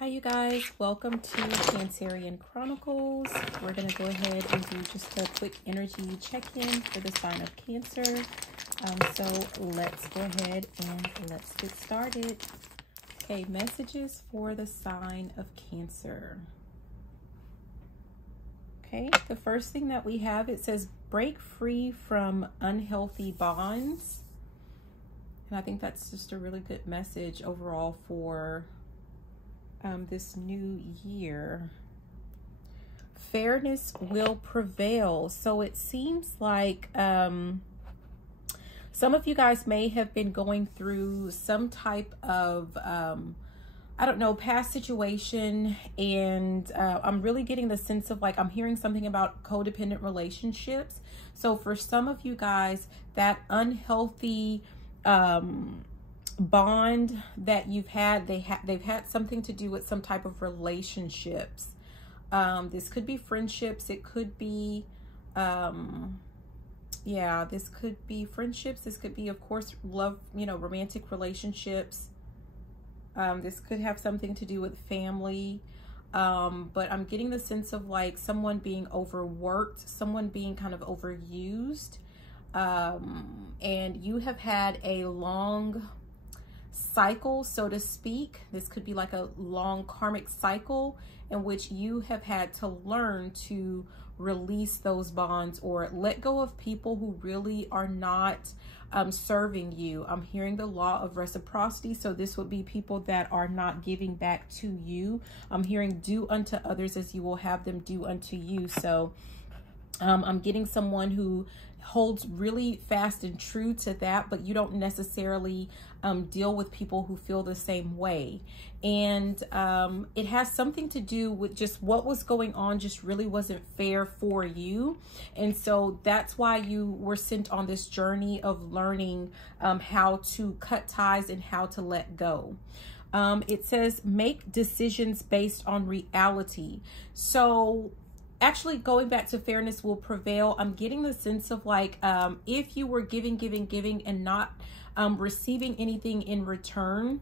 Hi you guys, welcome to Cancerian Chronicles. We're going to go ahead and do just a quick energy check-in for the sign of Cancer. So let's go ahead and let's get started. Okay, messages for the sign of Cancer. Okay, the first thing that we have, it says break free from unhealthy bonds. And I think that's just a really good message overall for this new year. Fairness will prevail. So it seems like some of you guys may have been going through some type of I don't know, past situation, and I'm really getting the sense of like I'm hearing something about codependent relationships. So for some of you guys, that unhealthy bond that you've had, they've had something to do with some type of relationships. This could be friendships, it could be yeah, this could be friendships, this could be of course love, you know, romantic relationships. This could have something to do with family, but I'm getting the sense of like someone being overworked, someone being kind of overused, and you have had a long cycle, so to speak. This could be like a long karmic cycle in which you have had to learn to release those bonds or let go of people who really are not serving you. I'm hearing the law of reciprocity, so this would be people that are not giving back to you. I'm hearing do unto others as you will have them do unto you. So I'm getting someone who holds really fast and true to that, but you don't necessarily deal with people who feel the same way. And it has something to do with just what was going on just really wasn't fair for you. And so that's why you were sent on this journey of learning how to cut ties and how to let go. It says make decisions based on reality. So actually, going back to fairness will prevail, I'm getting the sense of like, if you were giving and not receiving anything in return,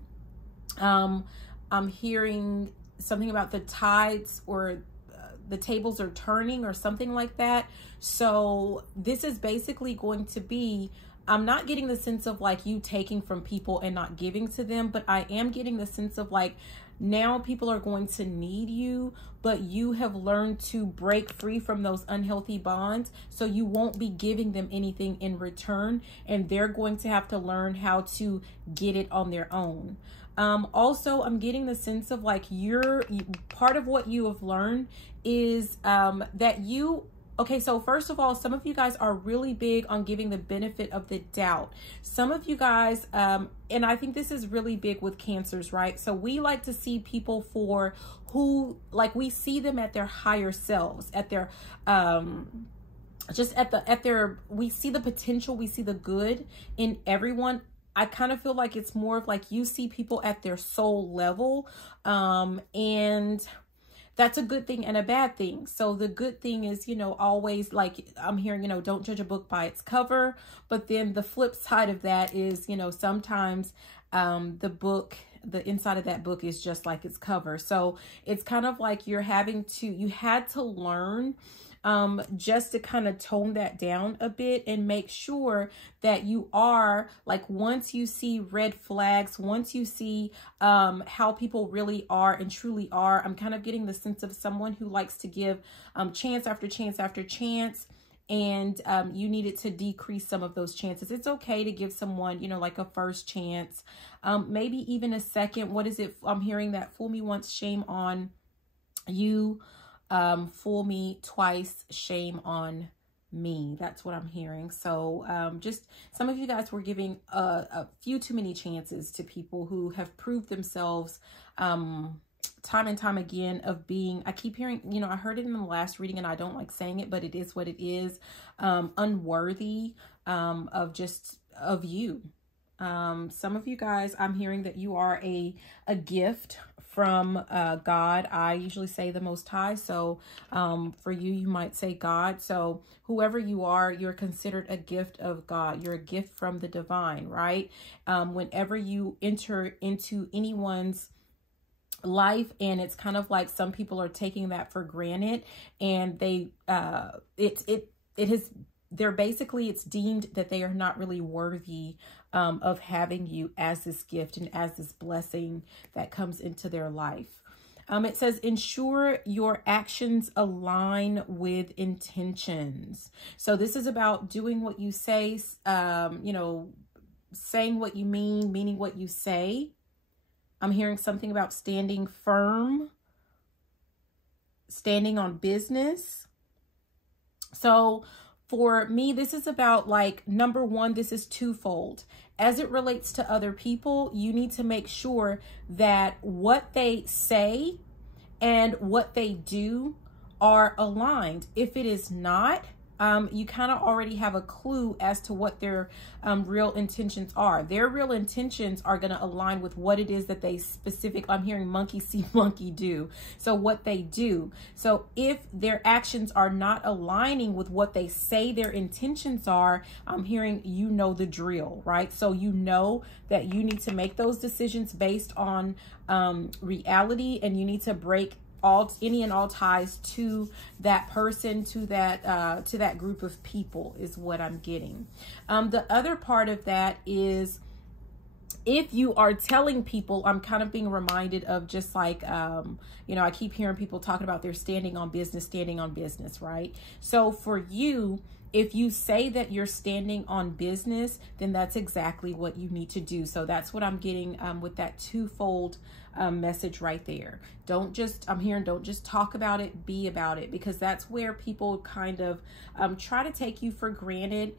I'm hearing something about the tides or the tables are turning or something like that. So this is basically going to be, I'm not getting the sense of like you taking from people and not giving to them, but I am getting the sense of like, now people are going to need you, but you have learned to break free from those unhealthy bonds. So you won't be giving them anything in return, and they're going to have to learn how to get it on their own. Also, I'm getting the sense of like part of what you have learned is that you, okay, so first of all, some of you guys are really big on giving the benefit of the doubt. Some of you guys, and I think this is really big with Cancers, right? So we like to see people for who, like we see them at their higher selves, at their, just at their, we see the potential, we see the good in everyone. I kind of feel like it's more of like you see people at their soul level, and that's a good thing and a bad thing. So the good thing is, you know, always like I'm hearing, you know, don't judge a book by its cover. But then the flip side of that is, you know, sometimes the inside of that book is just like its cover. So it's kind of like you had to learn just to kind of tone that down a bit and make sure that you are like, once you see red flags, once you see how people really are and truly are, I'm kind of getting the sense of someone who likes to give chance after chance after chance, and you needed to decrease some of those chances. It's okay to give someone, you know, like a first chance, maybe even a second. What is it? I'm hearing that fool me once, shame on you. Fool me twice, shame on me. That's what I'm hearing. So just some of you guys were giving a few too many chances to people who have proved themselves time and time again of being, I keep hearing, you know, I heard it in the last reading and I don't like saying it, but it is what it is, unworthy of you. Some of you guys, I'm hearing that you are a gift from God. I usually say the Most High. So for you, you might say God. So whoever you are, you're considered a gift of God. You're a gift from the divine, right? Whenever you enter into anyone's life, and it's kind of like some people are taking that for granted, and they're basically, it's deemed that they are not really worthy of having you as this gift and as this blessing that comes into their life. It says, ensure your actions align with intentions. So this is about doing what you say, saying what you mean, meaning what you say. I'm hearing something about standing firm, standing on business. So for me, this is about, like, number one, this is twofold. As it relates to other people, you need to make sure that what they say and what they do are aligned. If it is not, you kind of already have a clue as to what their real intentions are. Their real intentions are going to align with what it is that they I'm hearing monkey see, monkey do. So what they do. So if their actions are not aligning with what they say their intentions are, I'm hearing, you know, the drill, right? So you know that you need to make those decisions based on reality, and you need to break any and all ties to that person, to that group of people, is what I'm getting. The other part of that is, if you are telling people, I'm kind of being reminded of just like, I keep hearing people talking about they're standing on business, right? So for you, if you say that you're standing on business, then that's exactly what you need to do. So that's what I'm getting with that twofold message right there. Don't just talk about it, be about it, because that's where people kind of try to take you for granted,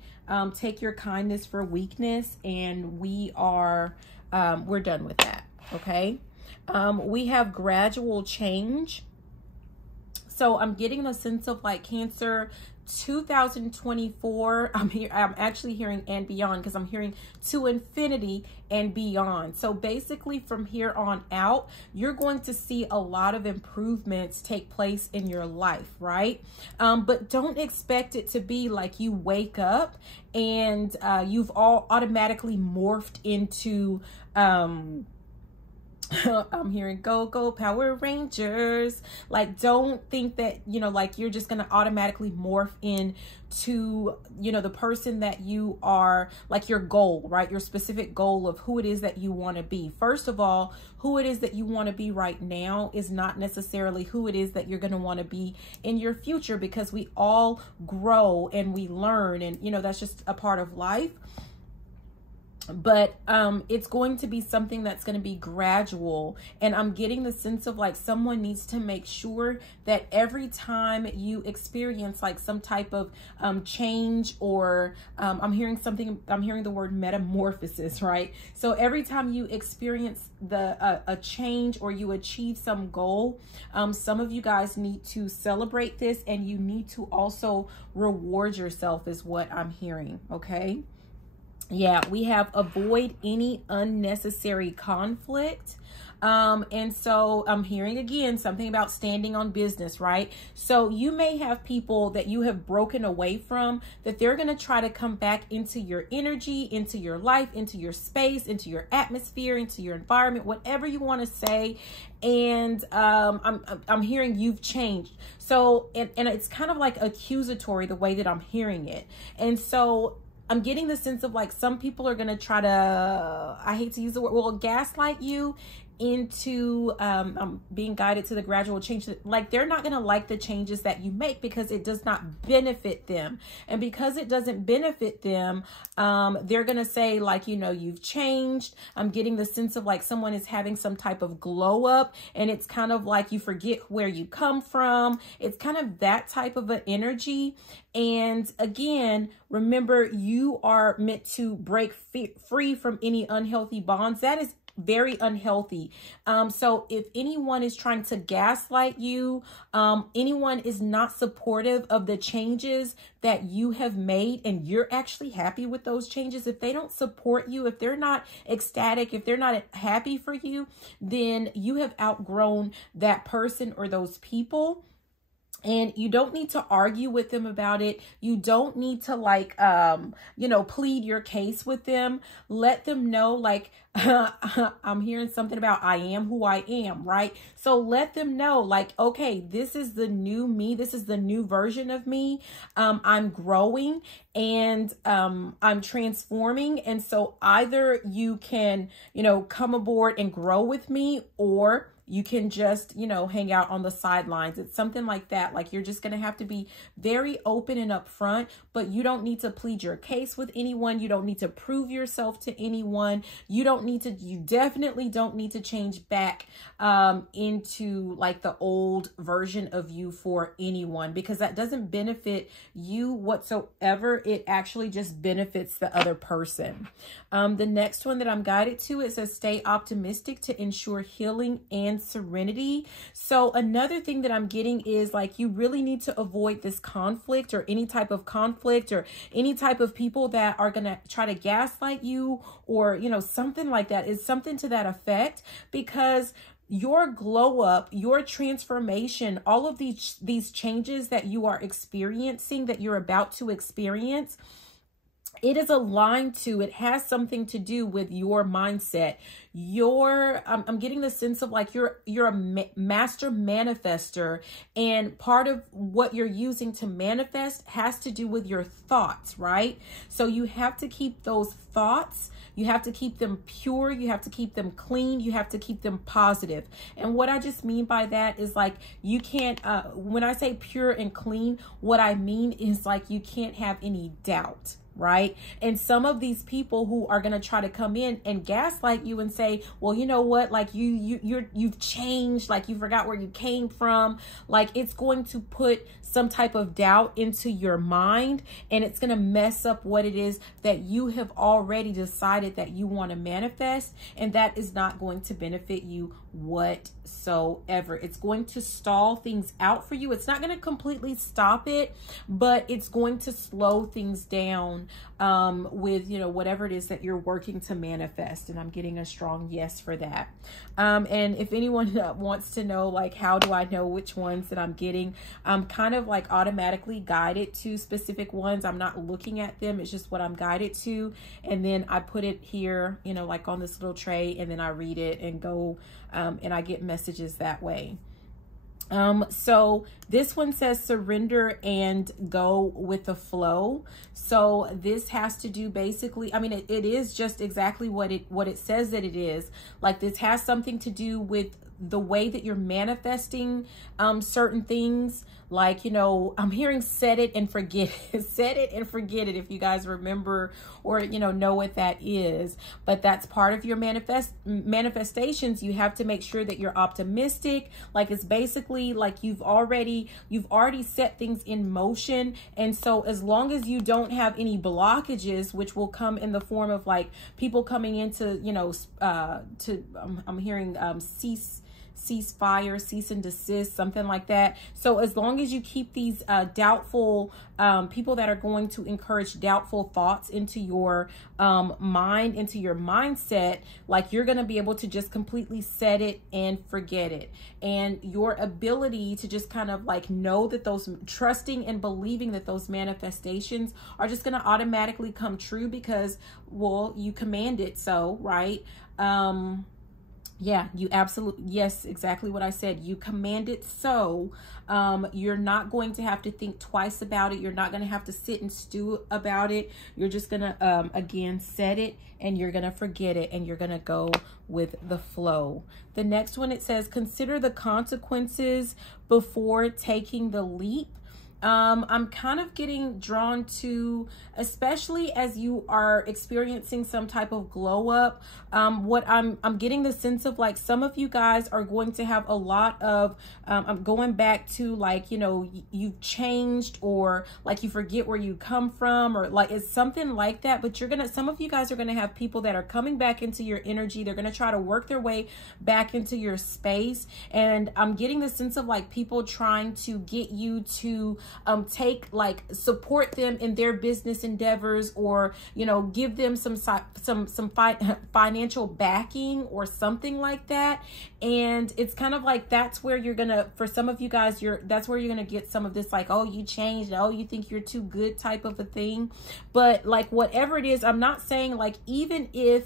take your kindness for weakness, and we're done with that. Okay. We have gradual change. So I'm getting the sense of, like, Cancer 2024, I'm actually hearing and beyond, because I'm hearing to infinity and beyond. So basically from here on out, you're going to see a lot of improvements take place in your life, right? But don't expect it to be like you wake up and you've all automatically morphed into I'm hearing go Power Rangers. Like, don't think that, like, you're just going to automatically morph into, the person that you are, like your goal, right? Your specific goal of who it is that you want to be. First of all, who it is that you want to be right now is not necessarily who it is that you're going to want to be in your future, because we all grow and we learn, and, that's just a part of life. But it's going to be something that's going to be gradual. And I'm getting the sense of, like, someone needs to make sure that every time you experience, like, some type of change, or I'm hearing the word metamorphosis, right? So every time you experience a change, or you achieve some goal, some of you guys need to celebrate this, and you need to also reward yourself, is what I'm hearing. Okay. Yeah, we have avoid any unnecessary conflict. And so I'm hearing again something about standing on business, right? So you may have people that you have broken away from, that they're going to try to come back into your energy, into your life, into your space, into your atmosphere, into your environment, whatever you want to say. And I'm hearing you've changed. So, and it's kind of like accusatory, the way that I'm hearing it. And so I'm getting the sense of, like, some people are going to try to, I hate to use the word, well, gaslight you into being guided to the gradual change. Like, they're not going to like the changes that you make, because it does not benefit them. And because it doesn't benefit them, they're going to say, like, you've changed. I'm getting the sense of, like, someone is having some type of glow up, and it's kind of like you forget where you come from. It's kind of that type of an energy. And again, remember, you are meant to break free from any unhealthy bonds. That is very unhealthy. So if anyone is trying to gaslight you, anyone is not supportive of the changes that you have made, and you're actually happy with those changes, if they don't support you, if they're not ecstatic, if they're not happy for you, then you have outgrown that person or those people. And you don't need to argue with them about it. You don't need to, like, plead your case with them. Let them know, like, I'm hearing something about I am who I am, right? So let them know, like, okay, this is the new me. This is the new version of me. I'm growing and I'm transforming. And so either you can, you know, come aboard and grow with me, or you can just, you know, hang out on the sidelines. It's something like that. Like, you're just going to have to be very open and upfront, but you don't need to plead your case with anyone. You don't need to prove yourself to anyone. You definitely don't need to change back into like the old version of you for anyone, because that doesn't benefit you whatsoever. It actually just benefits the other person. The next one that I'm guided to, it says stay optimistic to ensure healing and serenity. So another thing that I'm getting is like, you really need to avoid this conflict, or any type of conflict, or any type of people that are going to try to gaslight you, or, you know, something like that. Is something to that effect, because your glow up, your transformation, all of these changes that you are experiencing, that you're about to experience, it is aligned to, it has something to do with your mindset. I'm getting the sense of like you're a master manifester, and part of what you're using to manifest has to do with your thoughts, right? So you have to keep those thoughts, you have to keep them pure, you have to keep them clean, you have to keep them positive. And what I just mean by that is like, you can't, when I say pure and clean, what I mean is like, you can't have any doubt, right? And some of these people who are going to try to come in and gaslight you and say, well, you know what, like you've changed, like you forgot where you came from. Like, it's going to put some type of doubt into your mind, and it's going to mess up what it is that you have already decided that you want to manifest. And that is not going to benefit you whatsoever. It's going to stall things out for you. It's not going to completely stop it, but it's going to slow things down with, you know, whatever it is that you're working to manifest. And I'm getting a strong yes for that. And if anyone wants to know, like, how do I know which ones that I'm getting, I'm kind of like automatically guided to specific ones. I'm not looking at them. It's just what I'm guided to. And then I put it here, you know, like on this little tray, and then I read it and go, and I get messages that way. So this one says surrender and go with the flow. So this has to do basically, I mean, it is just exactly what it says that it is. Like, this has something to do with the way that you're manifesting certain things. Like, you know, I'm hearing set it and forget it. Set it and forget it, if you guys remember or, you know what that is. But that's part of your manifestations. You have to make sure that you're optimistic. Like, it's basically like you've already set things in motion. And so as long as you don't have any blockages, which will come in the form of like people coming into, you know, I'm hearing ceasefire, cease and desist, something like that. So as long as you keep these doubtful people that are going to encourage doubtful thoughts into your mind, into your mindset, like, you're going to be able to just completely set it and forget it. And your ability to just kind of like know that those, trusting and believing that those manifestations are just going to automatically come true because, well, you command it so, right? Yeah, you absolutely, yes, exactly what I said. You command it so. You're not going to have to think twice about it. You're not going to have to sit and stew about it. You're just going to, again, set it, and you're going to forget it, and you're going to go with the flow. The next one, it says, consider the consequences before taking the leap. I'm kind of getting drawn to, especially as you are experiencing some type of glow up, what I'm getting the sense of, like, some of you guys are going to have a lot of, I'm going back to, like, you know, you've changed, or like you forget where you come from, or like it's something like that. But some of you guys are going to have people that are coming back into your energy. They're going to try to work their way back into your space. And I'm getting the sense of like people trying to get you to support them in their business endeavors, or, you know, give them some financial backing or something like that. And it's kind of like, that's where you're gonna, for some of you guys, that's where you're gonna get some of this, like, oh, you changed, oh, you think you're too good type of a thing. But like, whatever it is, I'm not saying, like, even if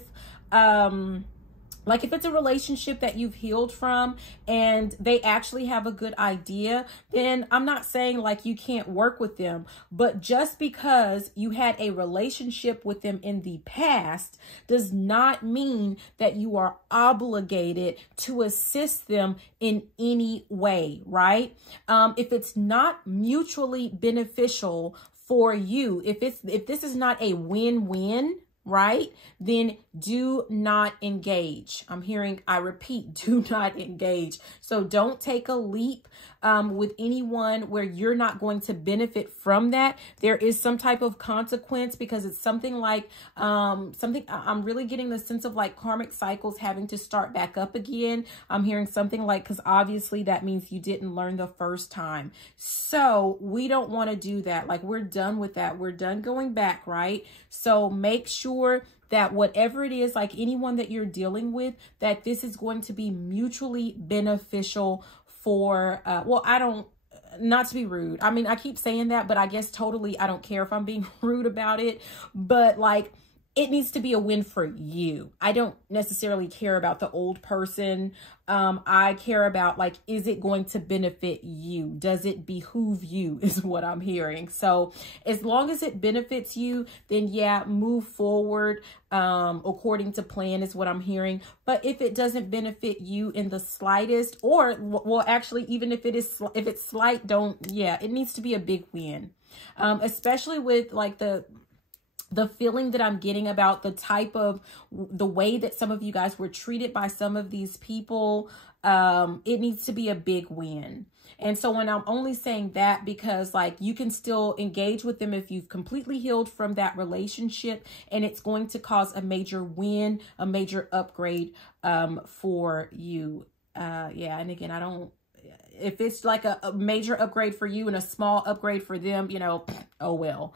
like if it's a relationship that you've healed from and they actually have a good idea, then I'm not saying like you can't work with them, but just because you had a relationship with them in the past does not mean that you are obligated to assist them in any way, right? If it's not mutually beneficial for you, if this is not a win-win, right, then do not engage. I repeat, do not engage. So don't take a leap with anyone where you're not going to benefit from that. There is some type of consequence, because it's something like I'm really getting the sense of like karmic cycles having to start back up again. I'm hearing something like, because obviously that means you didn't learn the first time. So we don't want to do that. Like, we're done with that. We're done going back, right? So make sure that whatever it is, like anyone that you're dealing with, that this is going to be mutually beneficial for, not to be rude. I mean, I keep saying that, but I guess totally, I don't care if I'm being rude about it, but like, it needs to be a win for you. I don't necessarily care about the old person. I care about, like, is it going to benefit you? Does it behoove you is what I'm hearing. So as long as it benefits you, then yeah, move forward according to plan is what I'm hearing. But if it doesn't benefit you in the slightest, or well, actually, even if it's slight, it needs to be a big win. Especially with like the feeling that I'm getting about the way that some of you guys were treated by some of these people. It needs to be a big win. And so when I'm only saying that, because like you can still engage with them if you've completely healed from that relationship, and it's going to cause a major win, a major upgrade for you. And again, if it's like a major upgrade for you and a small upgrade for them, oh well.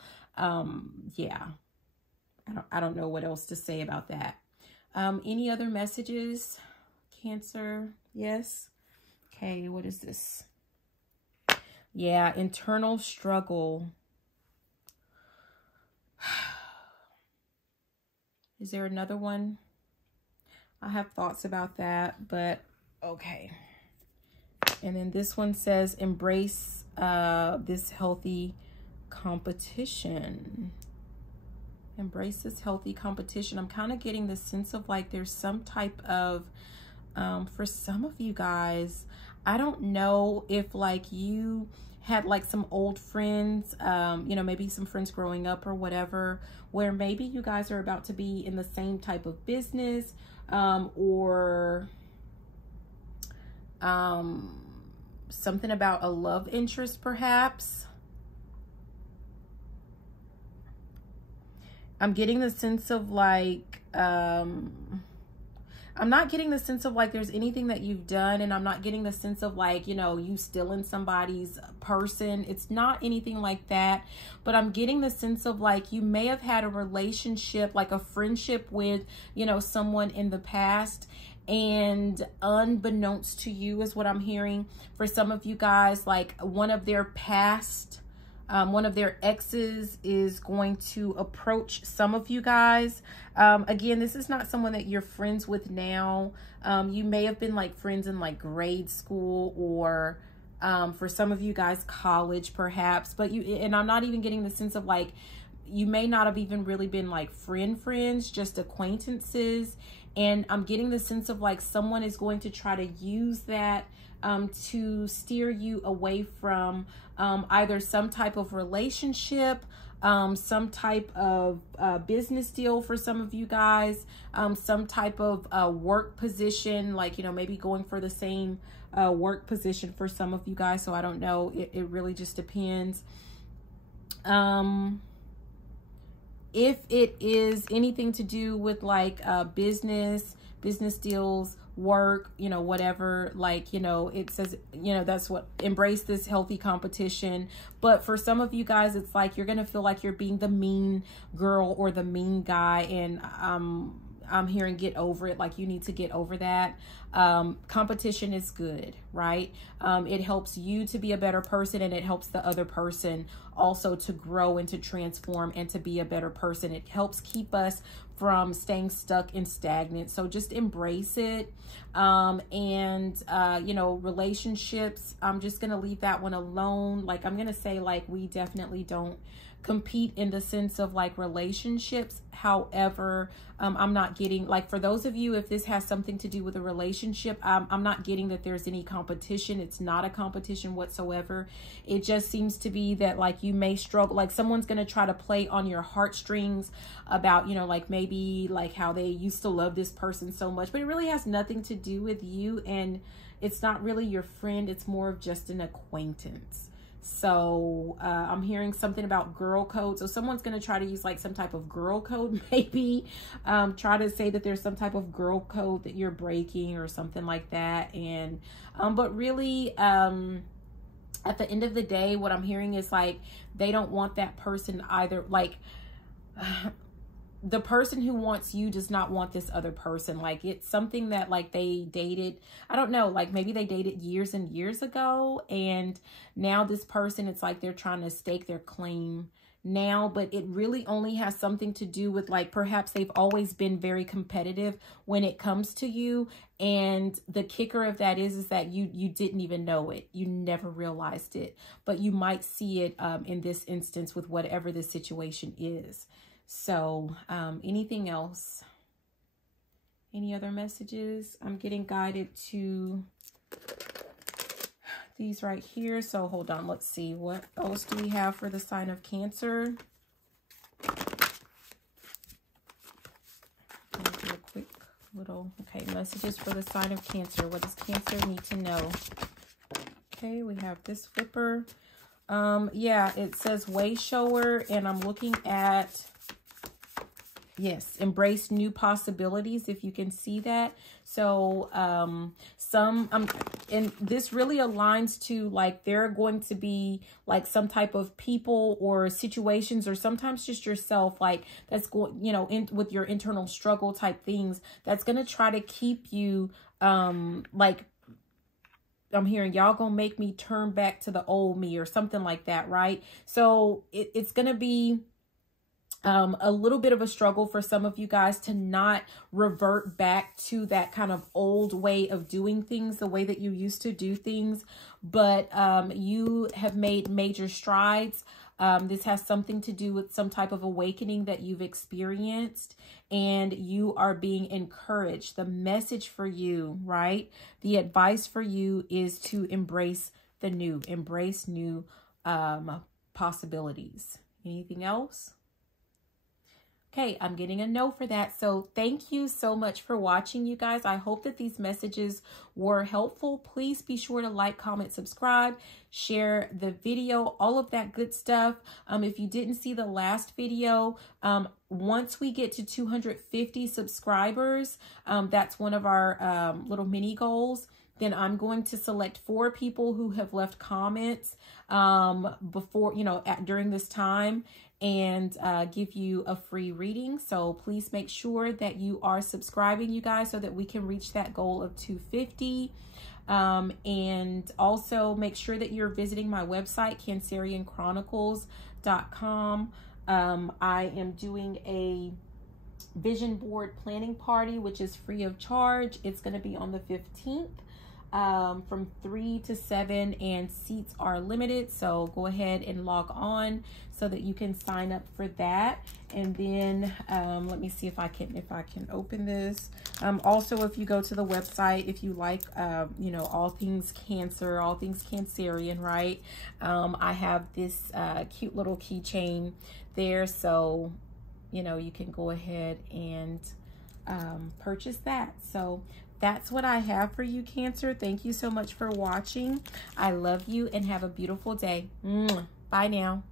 I don't know what else to say about that. Any other messages? Cancer, yes. Okay, what is this? Yeah, internal struggle. Is there another one? I have thoughts about that, but okay. And then this one says, embrace this healthy competition. Embrace this healthy competition. I'm kind of getting the sense of like there's some type of, for some of you guys, I don't know if like you had like some old friends, maybe some friends growing up or whatever, where maybe you guys are about to be in the same type of business, or something about a love interest perhaps. I'm getting the sense of like, I'm not getting the sense of like there's anything that you've done, and I'm not getting the sense of like, you stealing somebody's person. It's not anything like that, but I'm getting the sense of like you may have had a relationship, like a friendship with, someone in the past, and unbeknownst to you is what I'm hearing. For some of you guys, like one of their exes is going to approach some of you guys. Again, this is not someone that you're friends with now. You may have been like friends in like grade school, or for some of you guys, college perhaps. But and I'm not even getting the sense of like, you may not have even really been like friends, just acquaintances. And I'm getting the sense of like someone is going to try to use that to steer you away from either some type of relationship, some type of business deal for some of you guys, some type of work position, like, maybe going for the same work position for some of you guys. So I don't know. It really just depends. If it is anything to do with like business deals, work, whatever, like, it says, that's what, embrace this healthy competition. But for some of you guys, it's like you're gonna feel like you're being the mean girl or the mean guy, and I'm hearing get over it, like you need to get over that. Competition is good, right? It helps you to be a better person, and it helps the other person also to grow and to transform and to be a better person. It helps keep us from staying stuck and stagnant. So just embrace it. You know, relationships, I'm just going to leave that one alone. Like, I'm going to say, like, we definitely don't compete in the sense of like relationships. However, I'm not getting, like, for those of you, if this has something to do with a relationship, I'm not getting that there's any competition. It's not a competition whatsoever. It just seems to be that, like, you may struggle, like someone's going to try to play on your heartstrings about, you know, like maybe like how they used to love this person so much, but it really has nothing to do with you, and it's not really your friend. It's more of just an acquaintance. So I'm hearing something about girl code. So someone's going to try to use like some type of girl code, maybe try to say that there's some type of girl code that you're breaking or something like that. And but really at the end of the day, what I'm hearing is like they don't want that person either. Like the person who wants you does not want this other person. Like, it's something that like they dated, I don't know, like maybe they dated years and years ago, and now this person, it's like they're trying to stake their claim now, but it really only has something to do with like perhaps they've always been very competitive when it comes to you, and the kicker of that is that you didn't even know it. You never realized it, but you might see it in this instance with whatever the situation is. So anything else? Any other messages? I'm getting guided to these right here. So hold on. Let's see. What else do we have for the sign of Cancer? Let me do a quick little, okay, messages for the sign of Cancer. What does Cancer need to know? Okay, we have this flipper. Yeah, it says way shower, and I'm looking at, yes, embrace new possibilities, if you can see that. So and this really aligns to like there are going to be like some type of people or situations, or sometimes just yourself, like that's going, you know, in with your internal struggle type things, that's going to try to keep you like, I'm hearing y'all gonna make me turn back to the old me or something like that, right? So it's gonna be a little bit of a struggle for some of you guys to not revert back to that kind of old way of doing things, the way that you used to do things. But you have made major strides. This has something to do with some type of awakening that you've experienced, and you are being encouraged. The message for you, right? The advice for you is to embrace the new, embrace new possibilities. Anything else? Okay, I'm getting a no for that. So thank you so much for watching, you guys. I hope that these messages were helpful. Please be sure to like, comment, subscribe, share the video, all of that good stuff. If you didn't see the last video, once we get to 250 subscribers, that's one of our little mini goals. Then I'm going to select 4 people who have left comments before, you know, during this time, and give you a free reading. So please make sure that you are subscribing, you guys, so that we can reach that goal of 250. And also make sure that you're visiting my website, CancerianChronicles.com. I am doing a vision board planning party, which is free of charge. It's going to be on the 15th. From 3 to 7, and seats are limited, so go ahead and log on so that you can sign up for that. And then let me see if I can open this. Also, if you go to the website, if you like you know, all things Cancer, all things Cancerian, right? I have this cute little keychain there, so you know, you can go ahead and purchase that. So that's what I have for you, Cancer. Thank you so much for watching. I love you and have a beautiful day. Bye now.